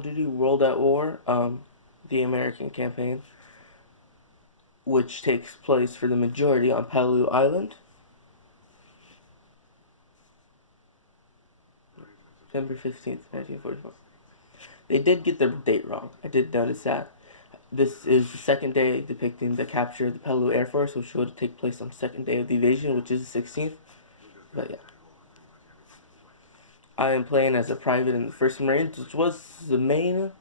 of Duty World at War, the American campaign, which takes place for the majority on Pellew Island. September 15th, 1944. They did get their date wrong. I did notice that. This is the second day depicting the capture of the Pellew Air Force, which would take place on the second day of the invasion, which is the 16th. But yeah. I am playing as a private in the 1st Marines, which was the main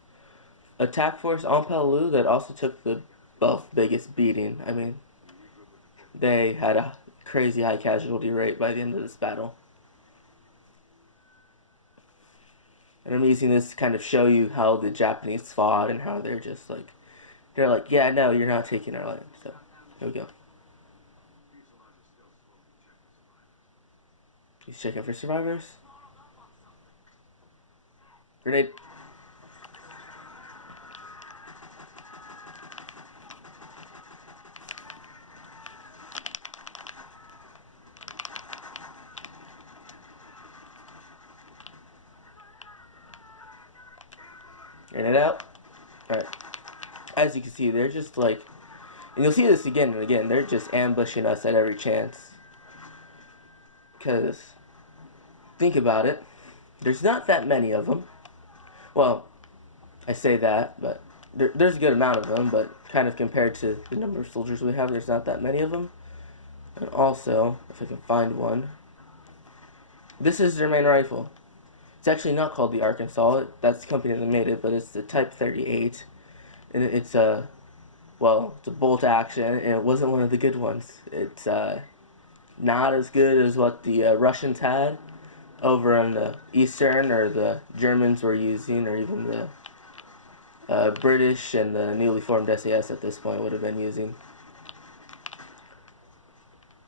attack force on Pellew that also took the biggest beating. I mean, they had a crazy high casualty rate by the end of this battle. And I'm using this to kind of show you how the Japanese fought and how they're just like, yeah, no, you're not taking our land. So, here we go. He's checking for survivors. Grenade. Grenade out. Alright. As you can see, they're just like, and you'll see this again and again, they're just ambushing us at every chance. Because, think about it, there's not that many of them. Well, I say that, but there's a good amount of them, but kind of compared to the number of soldiers we have, there's not that many of them. And also, if I can find one, this is their main rifle. It's actually not called the Arkansas, that's the company that made it, but it's the Type 38. And it's a bolt action, and it wasn't one of the good ones. It's not as good as what the Russians had over on the Eastern, or the Germans were using, or even the British and the newly formed SAS at this point would have been using.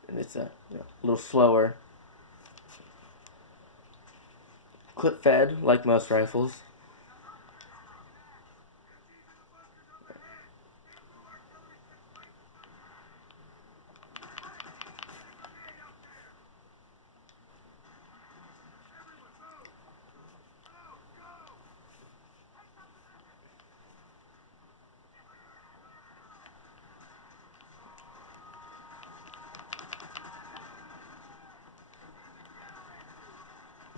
And it's a little slower. Clip fed, like most rifles.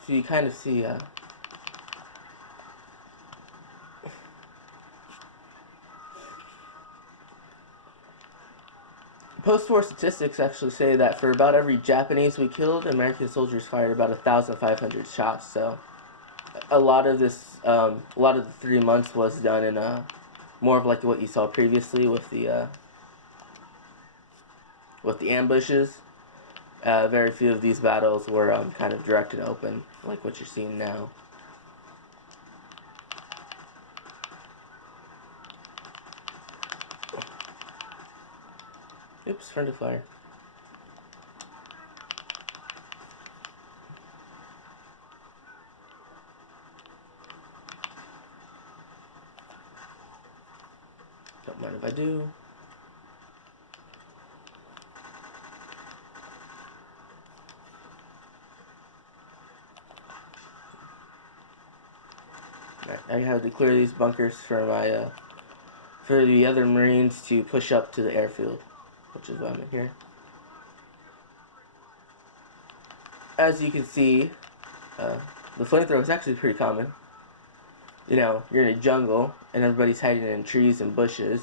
So you kind of see post-war statistics actually say that for about every Japanese we killed, American soldiers fired about 1,500 shots. So a lot of this, a lot of the 3 months was done in more of like what you saw previously with the ambushes. Very few of these battles were kind of direct and open, like what you're seeing now. Oops, friendly fire. Don't mind if I do. I have to clear these bunkers for my for the other Marines to push up to the airfield, which is why I'm in here. As you can see, the flamethrower is actually pretty common. You know, you're in a jungle and everybody's hiding in trees and bushes.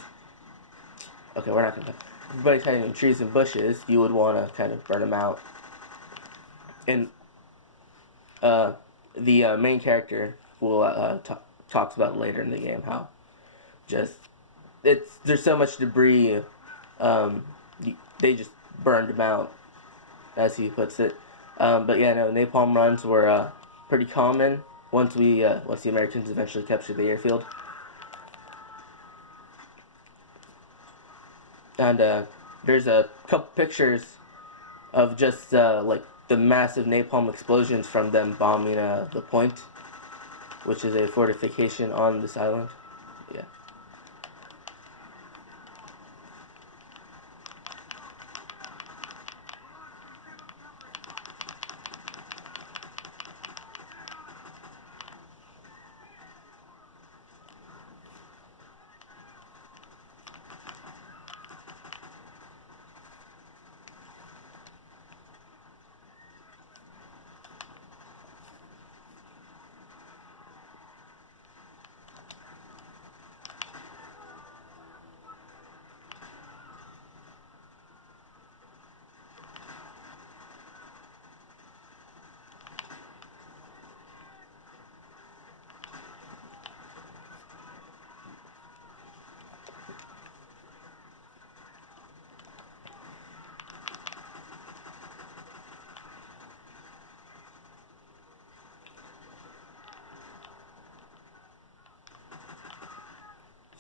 Okay, we're not gonna. Everybody's hiding in trees and bushes. You would want to kind of burn them out. And the main character will talks about later in the game how just there's so much debris. They just burned them out, as he puts it. But yeah, no, napalm runs were pretty common once the Americans eventually captured the airfield. And there's a couple pictures of just like the massive napalm explosions from them bombing the point, which is a fortification on this island. Yeah.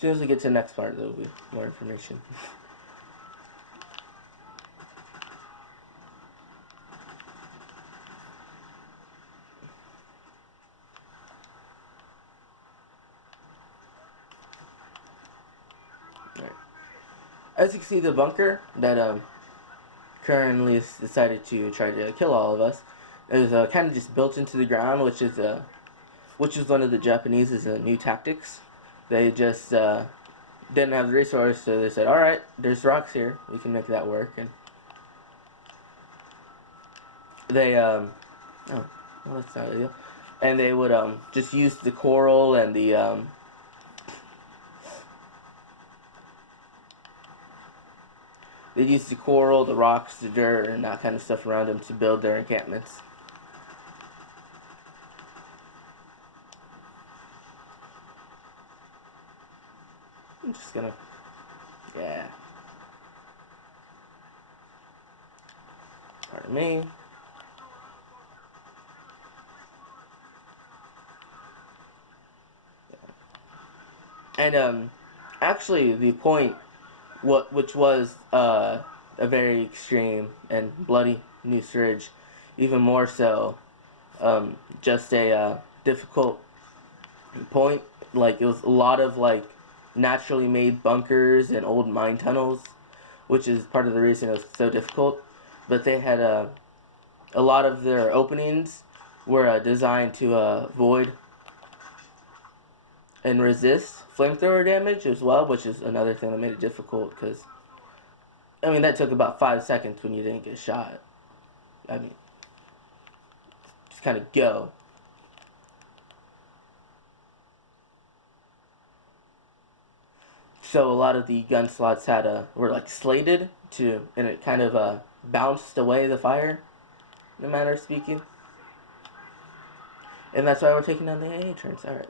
As soon as we get to the next part, there will be more information. Right. As you can see, the bunker that currently has decided to try to kill all of us is kind of just built into the ground, which is one of the Japanese's new tactics. They just didn't have the resource, so they said, "All right, there's rocks here. We can make that work." And they oh, well, that's not ideal. And they would just use the coral and the they'd use the coral, the rocks, the dirt, and that kind of stuff around them to build their encampments. I'm just gonna, yeah. Pardon me. And actually, the point, which was a very extreme and bloody new surge, even more so, just a difficult point. Like, it was a lot of like naturally made bunkers and old mine tunnels, which is part of the reason it was so difficult. But they had a lot of their openings were designed to avoid and resist flamethrower damage as well, which is another thing that made it difficult. Because I mean, that took about 5 seconds when you didn't get shot. I mean, just kind of go. So a lot of the gun slots were like slated to, and it kind of bounced away the fire, in a manner of speaking. And that's why we're taking on the AA turns. All right.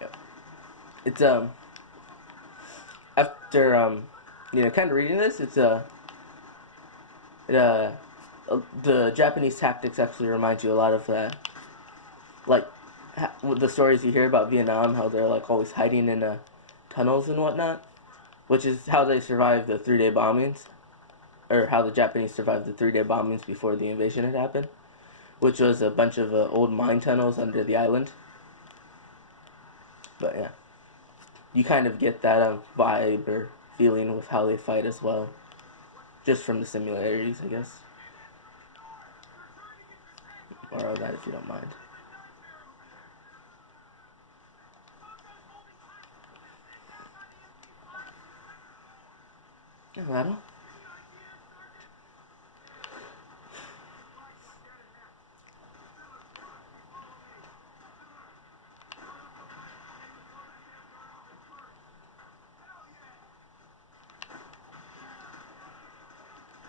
Yep. It's after kind of reading this, the Japanese tactics actually remind you a lot of like the stories you hear about Vietnam, how they're like always hiding in tunnels and whatnot, which is how they survived the 3-day bombings, or how the Japanese survived the 3-day bombings before the invasion had happened, which was a bunch of old mine tunnels under the island. But yeah, you kind of get that vibe or feeling with how they fight as well, just from the similarities, I guess. Borrow that if you don't mind. Yeah, that'll.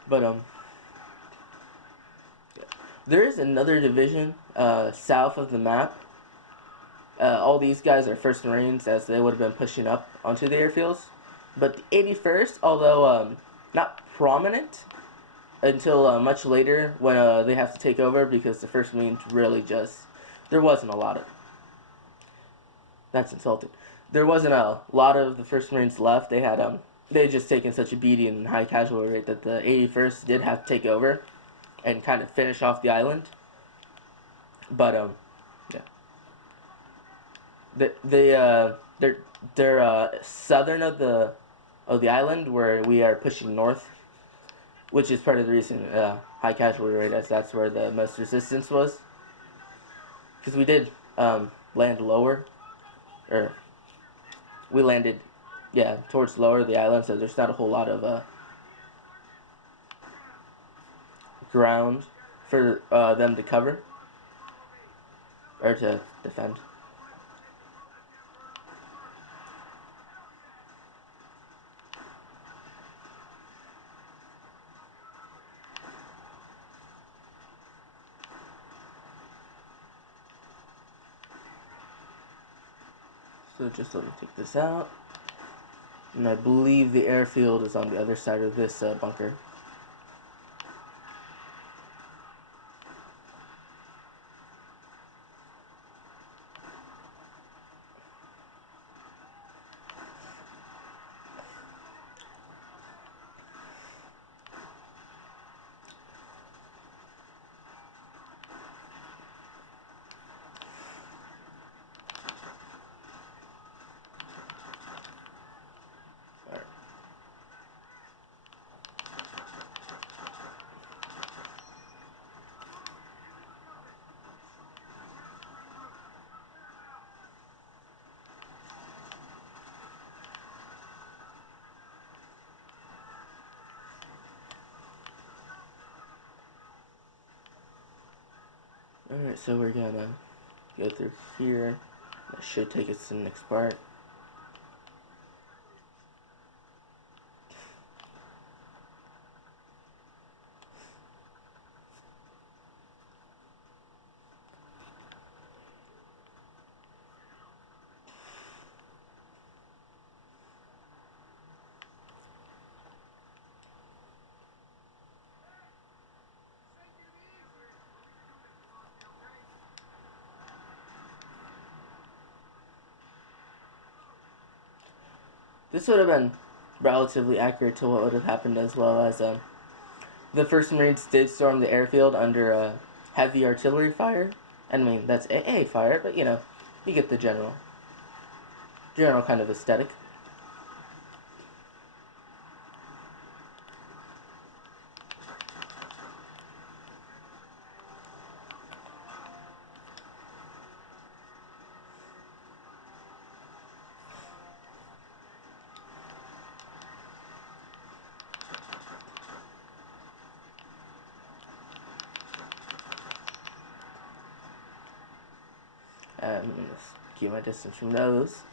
But yeah. There is another division south of the map. All these guys are First Marines, as they would have been pushing up onto the airfields. But the 81st, although not prominent until much later when they have to take over, because the First Marines really just, there wasn't a lot of, that's insulting. There wasn't a lot of the First Marines left. They had just taken such a beating and high casualty rate that the 81st did have to take over and kind of finish off the island. But yeah, they're southern of the island, where we are pushing north, which is part of the reason high casualty rate, as that's where the most resistance was. Because we did land lower, or we landed, yeah, towards lower the island, so there's not a whole lot of ground for them to cover or to defend. So just let me take this out. And I believe the airfield is on the other side of this bunker. Alright, so we're gonna go through here. That should take us to the next part. This would have been relatively accurate to what would have happened, as well as the First Marines did storm the airfield under heavy artillery fire. I mean, that's AA fire, but you know, you get the general kind of aesthetic. I'm gonna keep my distance from those.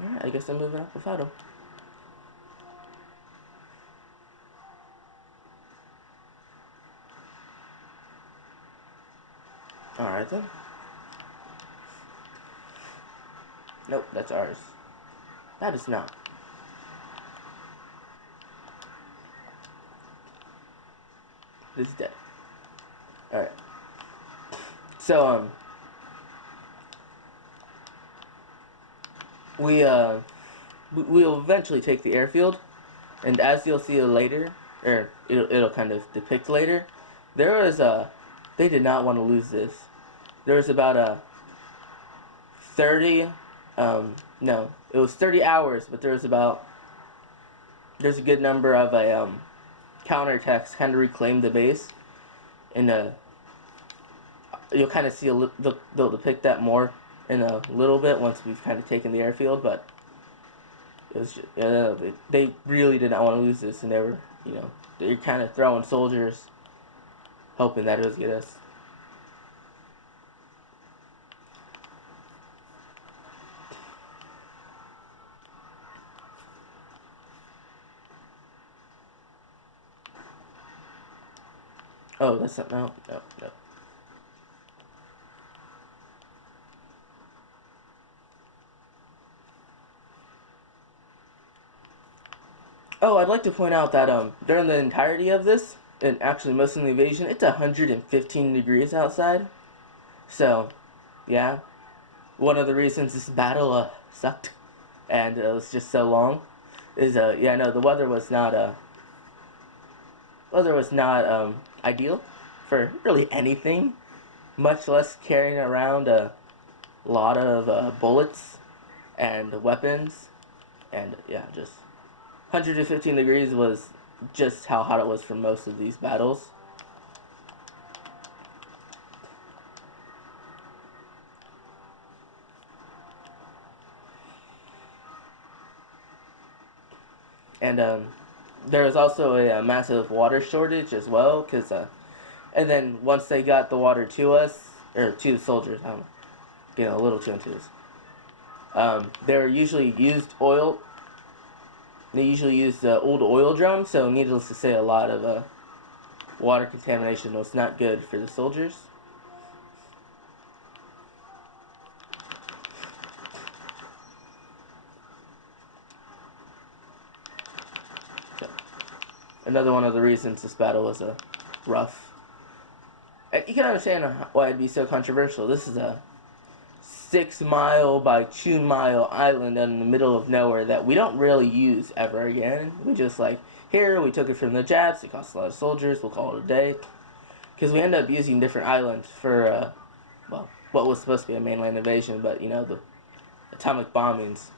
Alright, I guess I'm moving up without him. Alright then. Nope, that's ours. That is not. This is dead. Alright. So, we'll eventually take the airfield, and as you'll see later, or it'll kind of depict later, there was they did not want to lose this. There was about 30, no, it was 30 hours, but there's a good number of counterattacks kind of reclaim the base, and you'll kind of see they'll depict that more in a little bit once we've kind of taken the airfield, but it was just, they really did not want to lose this, and they're kind of throwing soldiers, hoping that it would get us. Oh, that's not, no. Oh, I'd like to point out that during the entirety of this, and actually most of the invasion, it's 115 degrees outside. So, yeah, one of the reasons this battle sucked, and it was just so long, is the weather was not ideal for really anything, much less carrying around a lot of bullets and weapons, and yeah, just 115 degrees was just how hot it was for most of these battles. And there was also a massive water shortage as well, because and then once they got the water to us, or to the soldiers, I'm getting a little too into this. They were usually used oil. They usually used old oil drums, so needless to say, a lot of water contamination was not good for the soldiers. So, another one of the reasons this battle was rough. And you can understand why it'd be so controversial. This is a 6-mile by 2-mile island in the middle of nowhere that we don't really use ever again. We just here, we took it from the Japs, it cost a lot of soldiers, we'll call it a day. Because we end up using different islands for, what was supposed to be a mainland invasion, but, the atomic bombings.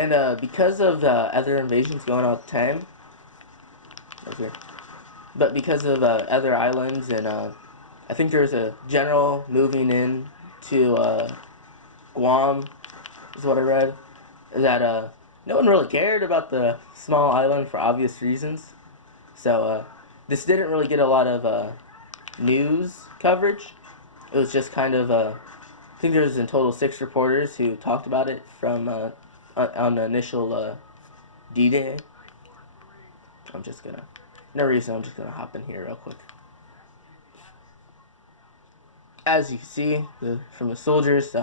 And because of other invasions going on at the time, okay, but because of other islands and I think there's a general moving in to Guam, is what I read, that no one really cared about the small island for obvious reasons. So this didn't really get a lot of news coverage. It was just kind of, I think there was in total 6 reporters who talked about it from on the initial D-Day. I'm just gonna, no reason, I'm just gonna hop in here real quick. As you can see from the soldiers,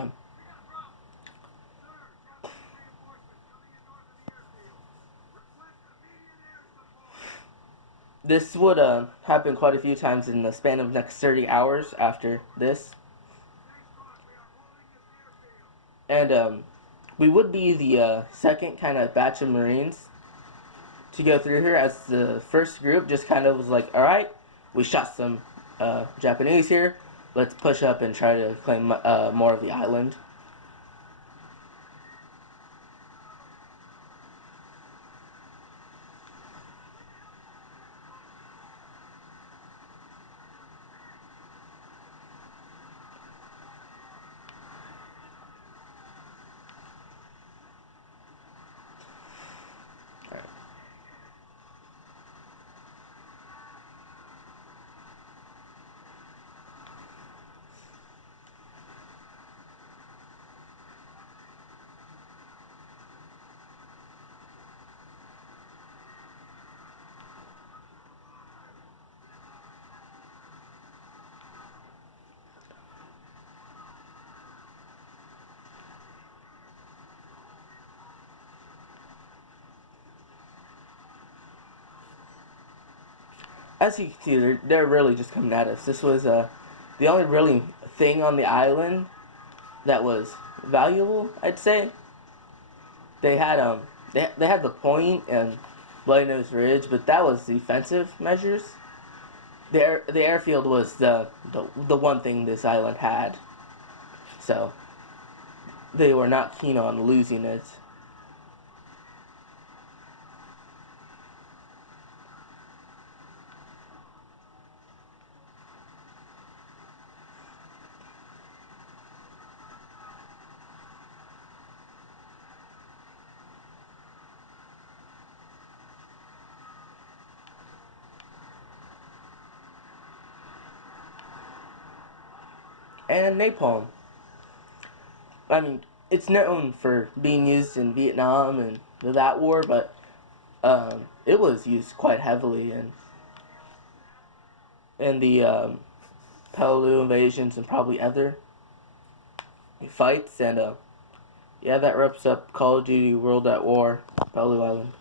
this would happen quite a few times in the span of the next 30 hours after this. And we would be the second kind of batch of Marines to go through here, as the first group just kind of was like, alright, we shot some Japanese here, let's push up and try to claim more of the island. As you can see, they're really just coming at us. This was the only really thing on the island that was valuable, I'd say. They had they had the point and Bloody Nose Ridge, but that was defensive measures. The airfield was the one thing this island had, so they were not keen on losing it. And napalm. I mean, it's known for being used in Vietnam and that war, but it was used quite heavily in the Pellew invasions and probably other fights. And yeah, that wraps up Call of Duty World at War, Pellew Island.